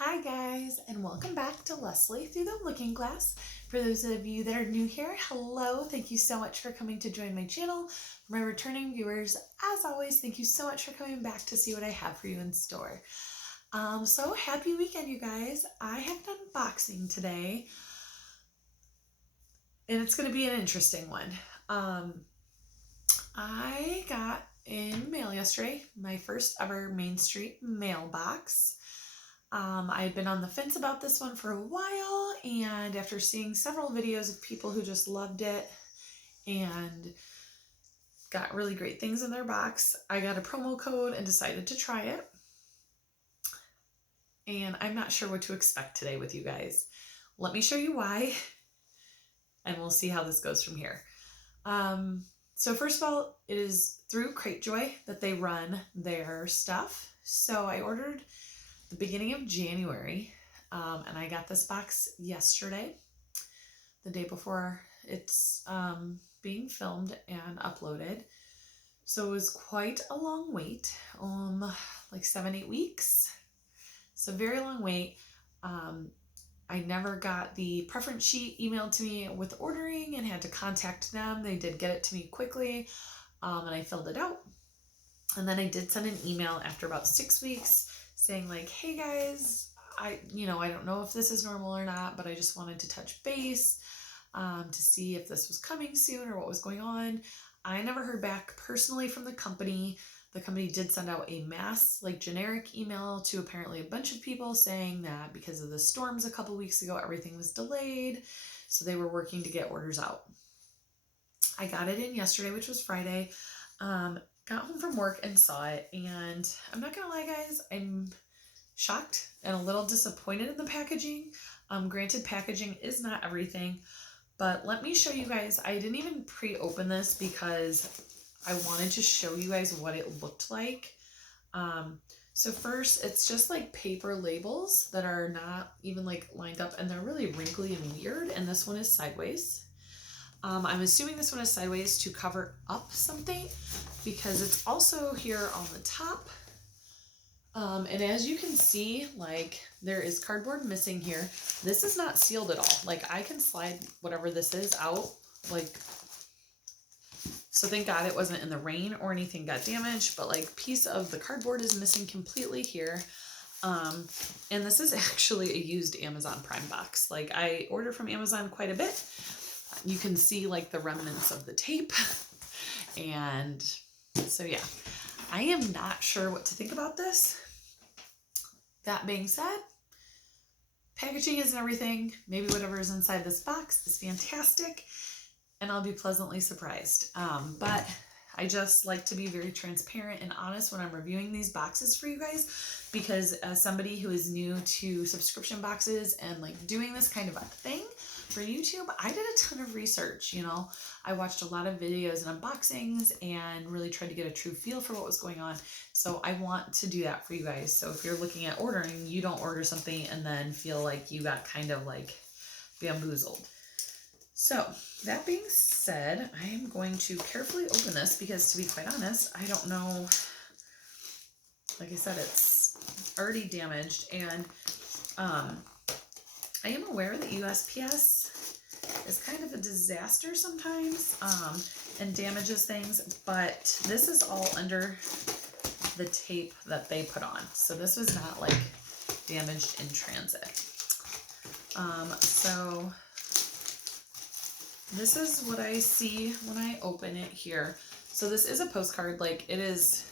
Hi guys, and welcome back to Leslie Through the Looking Glass. For those of you that are new here, hello, thank you so much for coming to join my channel. For my returning viewers, as always, thank you so much for coming back to see what I have for you in store. So happy weekend, you guys. I have done unboxing today, and it's going to be an interesting one. I got in mail yesterday my first ever Main Street mailbox. I had been on the fence about this one for a while, and after seeing several videos of people who just loved it and got really great things in their box, I got a promo code and decided to try it. And I'm not sure what to expect today with you guys. Let me show you why, and we'll see how this goes from here. So first of all, it is through Cratejoy that they run their stuff. So I ordered the beginning of January, and I got this box yesterday, the day before it's being filmed and uploaded. So it was quite a long wait, like 7-8 weeks. So very long wait. I never got the preference sheet emailed to me with ordering and had to contact them. They did get it to me quickly, and I filled it out. And then I did send an email after about 6 weeks saying like, hey guys, I don't know if this is normal or not, but I just wanted to touch base to see if this was coming soon or what was going on. I never heard back personally from the company. The company did send out a mass, like generic email to apparently a bunch of people saying that because of the storms a couple weeks ago, everything was delayed. So they were working to get orders out. I got it in yesterday, which was Friday. Got home from work and saw it, and I'm not gonna lie guys, I'm shocked and a little disappointed in the packaging. Granted, packaging is not everything, but let me show you guys. I didn't even pre-open this because I wanted to show you guys what it looked like. So first, it's just like paper labels that are not even like lined up, and they're really wrinkly and weird, and this one is sideways. I'm assuming this one is sideways to cover up something because it's also here on the top. And as you can see, like there is cardboard missing here. This is not sealed at all. Like I can slide whatever this is out, like, so thank God it wasn't in the rain or anything got damaged, but like piece of the cardboard is missing completely here. And this is actually a used Amazon Prime box. Like I order from Amazon quite a bit. You can see like the remnants of the tape. And so yeah, I am not sure what to think about this. That being said, packaging isn't everything. Maybe whatever is inside this box is fantastic, and I'll be pleasantly surprised. But I just like to be very transparent and honest when I'm reviewing these boxes for you guys, because as somebody who is new to subscription boxes and like doing this kind of a thing for YouTube, I did a ton of research. I watched a lot of videos and unboxings and really tried to get a true feel for what was going on. So I want to do that for you guys. So if you're looking at ordering, you don't order something and then feel like you got kind of like bamboozled. So that being said, I am going to carefully open this because, to be quite honest, I don't know. Like I said, it's already damaged, and I am aware that USPS is kind of a disaster sometimes and damages things, but this is all under the tape that they put on. So this was not like damaged in transit. So this is what I see when I open it here. So this is a postcard. Like it is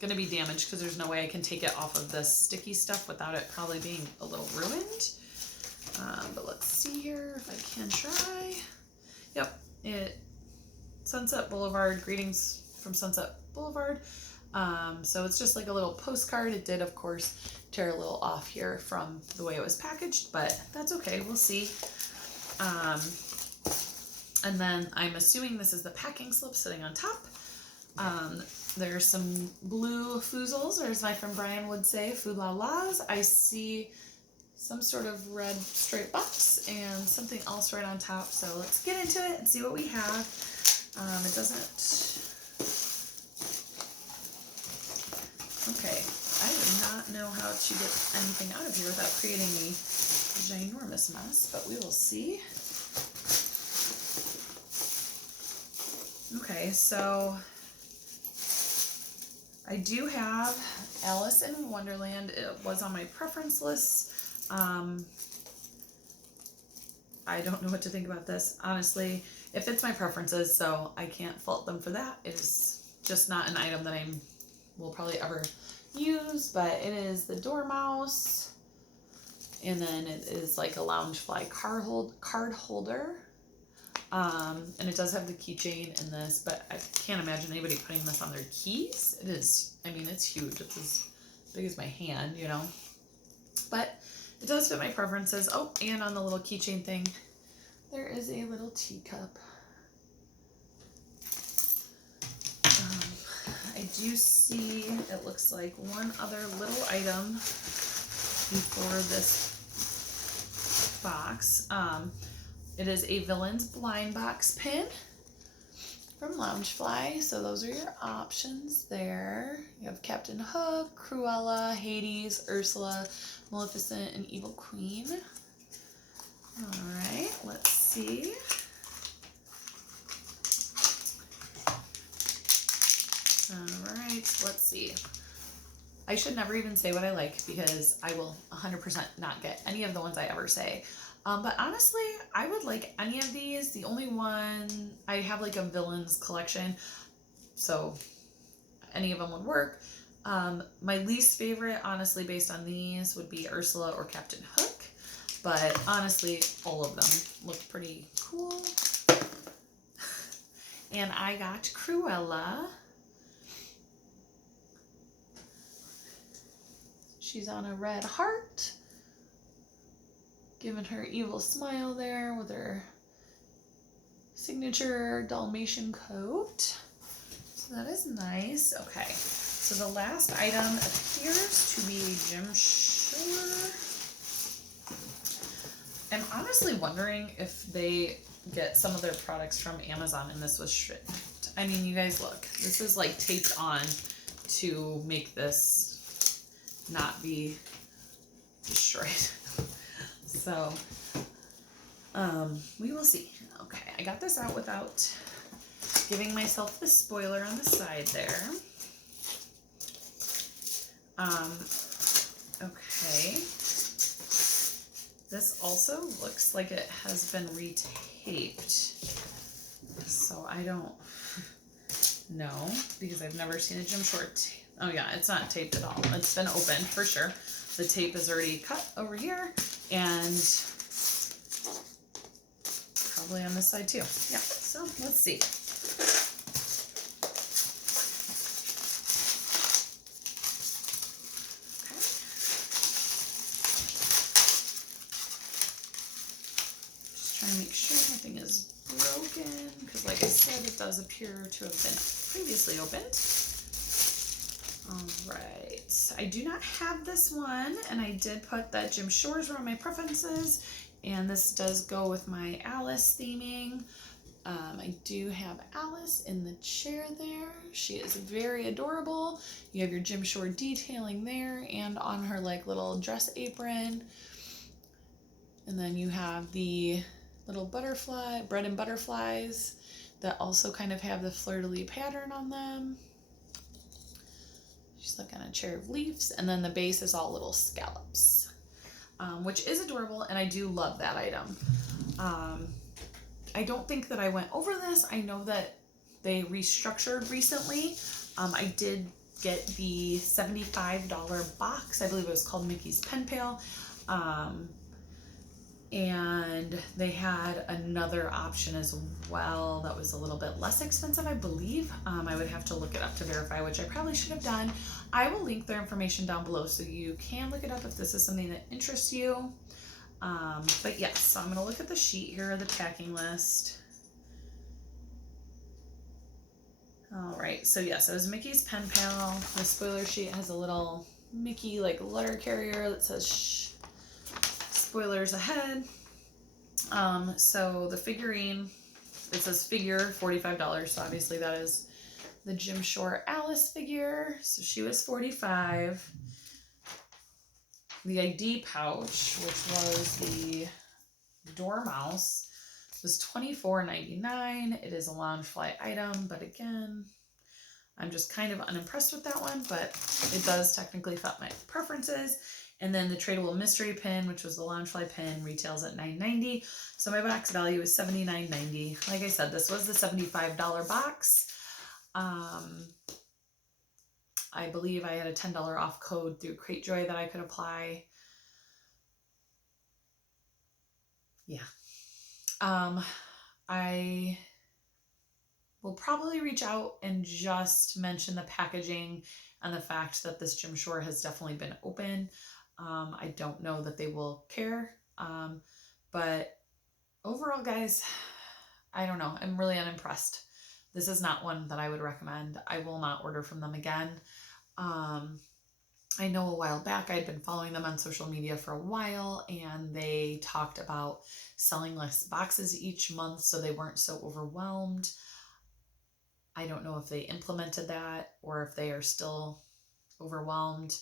going to be damaged because there's no way I can take it off of this sticky stuff without it probably being a little ruined. But let's see here if I can try. Yep, Sunset Boulevard, greetings from Sunset Boulevard. So it's just like a little postcard. It did, of course, tear a little off here from the way it was packaged, but that's okay. We'll see. And then I'm assuming this is the packing slip sitting on top. There's some blue foozles, or as my friend Brian would say, foo-la-las. I see some sort of red straight box and something else right on top. So let's get into it and see what we have. It doesn't... Okay, I did not know how to get anything out of here without creating a ginormous mess, but we will see. Okay, so I do have Alice in Wonderland. It was on my preference list. I don't know what to think about this. Honestly, it fits my preferences, so I can't fault them for that. It is just not an item that I will probably ever use, but it is the Dormouse. And then it is like a Loungefly card holder. And it does have the keychain in this, but I can't imagine anybody putting this on their keys. It is, I mean, it's huge. It's as big as my hand, you know. But it does fit my preferences. Oh, and on the little keychain thing, there is a little teacup. I do see, it looks like one other little item before this box. It is a Villains Blind Box pin from Loungefly. So those are your options there. You have Captain Hook, Cruella, Hades, Ursula, Maleficent, and Evil Queen. All right, let's see. All right, let's see. I should never even say what I like because I will 100% not get any of the ones I ever say. But honestly, I would like any of these. The only one, I have like a Villains collection, so any of them would work. My least favorite, honestly, based on these, would be Ursula or Captain Hook. But honestly, all of them look pretty cool. And I got Cruella. She's on a red heart, giving her evil smile there with her signature Dalmatian coat. So that is nice. Okay, so the last item appears to be Jim Shore. I'm honestly wondering if they get some of their products from Amazon and this was shipped. I mean, you guys look, this is like taped on to make this not be destroyed. So, we will see. Okay, I got this out without giving myself the spoiler on the side there. Okay. This also looks like it has been retaped. So I don't know because I've never seen a Jim Shore tape. Oh yeah, it's not taped at all. It's been opened for sure. The tape is already cut over here and probably on this side too. Yeah, so let's see. Okay. Just trying to make sure nothing is broken because like I said, it does appear to have been previously opened. All right, I do not have this one, and I did put that Jim Shore's were on my preferences, and this does go with my Alice theming. I do have Alice in the chair there. She is very adorable. You have your Jim Shore detailing there and on her like little dress apron. And then you have the little butterfly, bread and butterflies that also kind of have the fleur-de-lis pattern on them. She's like on a chair of leaves, and then the base is all little scallops, which is adorable, and I do love that item. I don't think that I went over this. I know that they restructured recently. I did get the $75 box. I believe it was called Mickey's Pen Pal. And they had another option as well that was a little bit less expensive, I believe. I would have to look it up to verify, which I probably should have done. I will link their information down below so you can look it up if this is something that interests you. But yes, so I'm going to look at the sheet here, the packing list. All right, so yes, it was Mickey's Pen Pal. The spoiler sheet has a little Mickey like letter carrier that says shh. Spoilers ahead. So the figurine, it says figure $45, so obviously that is the Jim Shore Alice figure. So she was $45. the ID pouch, which was the Dormouse, was $24.99. It is a Loungefly item, but again, I'm just kind of unimpressed with that one, but it does technically fit my preferences. And then the Tradable Mystery Pin, which was the Loungefly pin, retails at $9.90. So my box value is $79.90. Like I said, this was the $75 box. I believe I had a $10 off code through Cratejoy that I could apply. Yeah. I will probably reach out and just mention the packaging and the fact that this Gym Shore has definitely been open. I don't know that they will care. But overall, guys, I don't know. I'm really unimpressed. This is not one that I would recommend. I will not order from them again. I know a while back I'd been following them on social media for a while, and they talked about selling less boxes each month so they weren't so overwhelmed. I don't know if they implemented that or if they are still overwhelmed.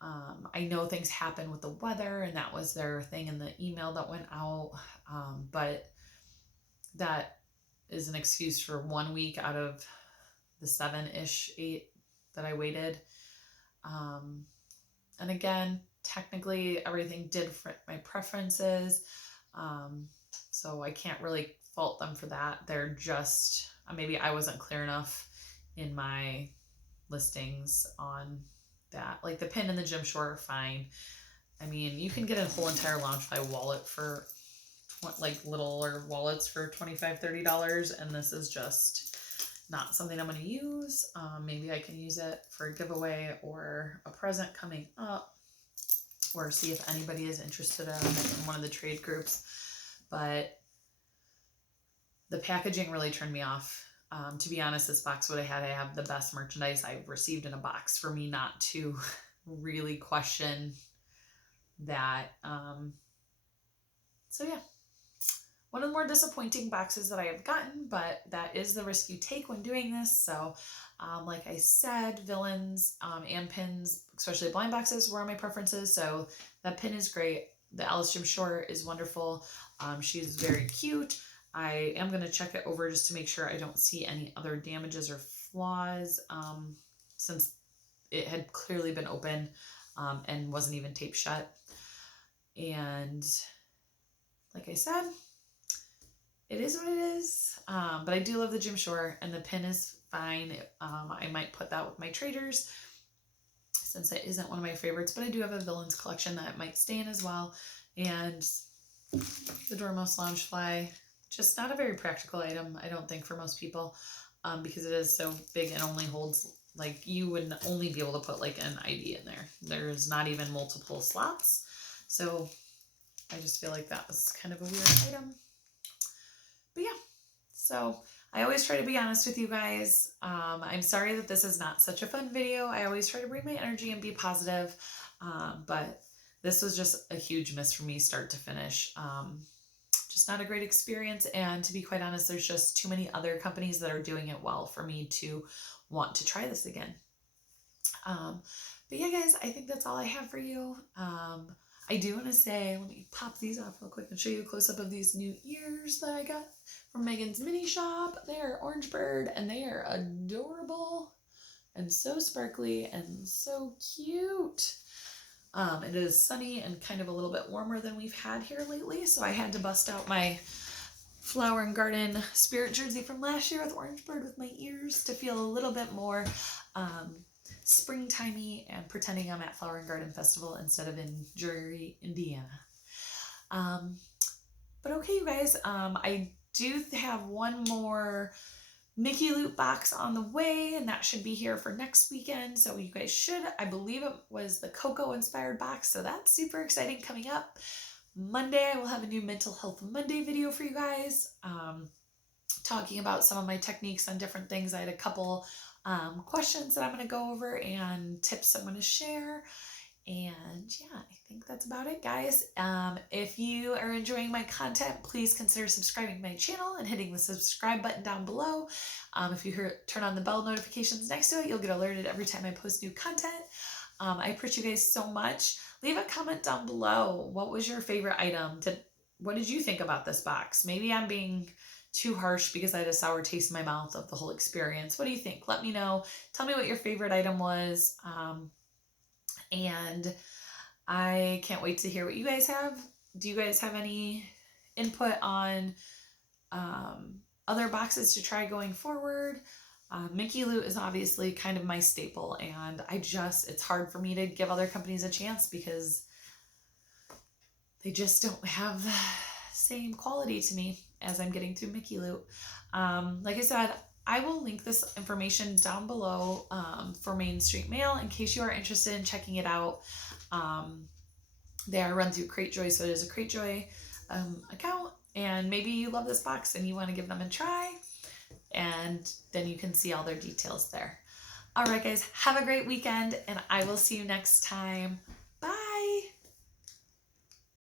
I know things happen with the weather, and that was their thing in the email that went out, but that is an excuse for 1 week out of the 7-ish, 8 that I waited. And again, technically everything did fit my preferences. So I can't really fault them for that. They're just, maybe I wasn't clear enough in my listings on that. Like the pin and the Gym Shore are fine. I mean, you can get a whole entire Loungefly wallet for like littler wallets for $25, $30. And this is just not something I'm going to use. Maybe I can use it for a giveaway or a present coming up, or see if anybody is interested in one of the trade groups. But the packaging really turned me off. To be honest, this box would have had to have the best merchandise I've received in a box for me not to really question that. So yeah. One of the more disappointing boxes that I have gotten, but that is the risk you take when doing this. So like I said, villains and pins, especially blind boxes, were my preferences. So that pin is great. The Alice Gym Shore is wonderful. She's very cute. I am going to check it over just to make sure I don't see any other damages or flaws, since it had clearly been open and wasn't even taped shut. And like I said, it is what it is, but I do love the Gym Shore, and the pin is fine. I might put that with my traders since it isn't one of my favorites, but I do have a villains collection that might stay in as well. And the Dormouse Loungefly, just not a very practical item, I don't think, for most people, because it is so big and only holds, like, you would only be able to put like an ID in there. There's not even multiple slots. So I just feel like that was kind of a weird item. But yeah, so I always try to be honest with you guys. I'm sorry that this is not such a fun video. I always try to bring my energy and be positive, but this was just a huge miss for me start to finish. Just not a great experience, and to be quite honest, there's just too many other companies that are doing it well for me to want to try this again. But yeah, guys, I think that's all I have for you. I do want to say, let me pop these off real quick and show you a close-up of these new ears that I got from Megan's Mini Shop. They are Orange Bird, and they are adorable and so sparkly and so cute. It is sunny and kind of a little bit warmer than we've had here lately, so I had to bust out my Flower and Garden spirit jersey from last year with Orange Bird with my ears to feel a little bit more springtimey and pretending I'm at Flower and Garden Festival instead of in Drury, Indiana. But okay, you guys, I do have one more Mickey loot box on the way, and that should be here for next weekend. So you guys should, I believe it was the Coco inspired box. So that's super exciting coming up. Monday, I will have a new Mental Health Monday video for you guys, talking about some of my techniques on different things. I had a couple questions that I'm going to go over and tips I'm going to share. And yeah, I think that's about it, guys. If you are enjoying my content, please consider subscribing to my channel and hitting the subscribe button down below. If you turn on the bell notifications next to it, you'll get alerted every time I post new content. I appreciate you guys so much. Leave a comment down below. What was your favorite item? What did you think about this box? Maybe I'm being too harsh because I had a sour taste in my mouth of the whole experience. What do you think? Let me know. Tell me what your favorite item was. And I can't wait to hear what you guys have. Do you guys have any input on other boxes to try going forward? Mickey Loot is obviously kind of my staple, and it's hard for me to give other companies a chance because they just don't have the same quality to me as I'm getting through Mickey Loot. Like I said, I will link this information down below for Main Street Mail in case you are interested in checking it out. They are run through Cratejoy, so it is a Cratejoy account, and maybe you love this box and you want to give them a try, and then you can see all their details there. All right, guys, have a great weekend, and I will see you next time.